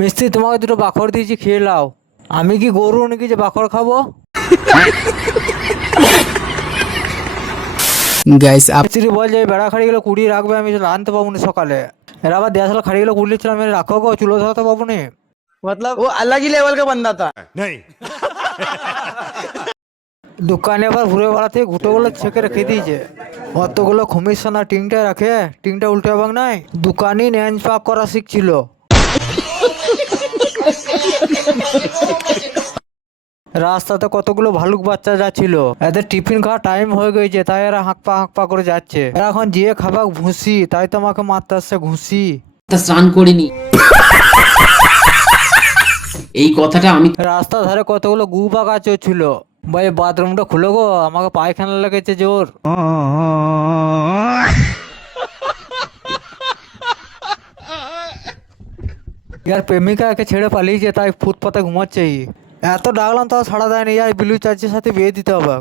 মিস্ত্রি তোমাকে দুটো বাখর দিয়েছি, খেয়ে নাও। আমি কি গরু নাকি যে বাখর খাবো? গাইস আপ মিস্ত্রি বল যে বেড়া খাড়িগুলো কুড়িয়ে রাখবে, আমি আনতে পাবো না সকালে। এরা আবার দেশাল খাড়িগুলো কুড়িয়েছিলাম, আমি রাখো গো, চুলো ধরাতে পাবো না। मतलब वो अलग ही लेवल का बंदा था। দোকানে আবার ঘুরে বেড়াতে ঘুটোগুলো ছেঁকে রেখে দিয়েছে। অতগুলো কমিশনার টিংটা রাখে, টিংটা উল্টে এবং নাই দোকানই ন্যাঞ্জ পাক করা শিখছিল। রাস্তাতে কতগুলো ভালুক বাচ্চা যাচ্ছিল, এদের টিফিন খাওয়ার টাইম হয়ে গেছে, তাই এরা হাঁকপা করে যাচ্ছে। এরা এখন যে খাবার ঘুষি, তাই তোমাকে মারতে আসছে ঘুষি। স্নান করিনি এই কথাটা আমি রাস্তার ধারে কতগুলো গু পাকা ছিল। ভাই বাথরুমটা খুলো গো, আমাকে পায়খানা লেগেছে জোর। ইয়ার প্রেমিকা একে ছেড়ে পালিয়েছে, তাই ফুটপাতে ঘুমাচ্ছে। এত ডাকলাম তাও ছাড়া দেয়নি, ইয়ার বিলু চার্জের সাথে বিয়ে দিতে হবে।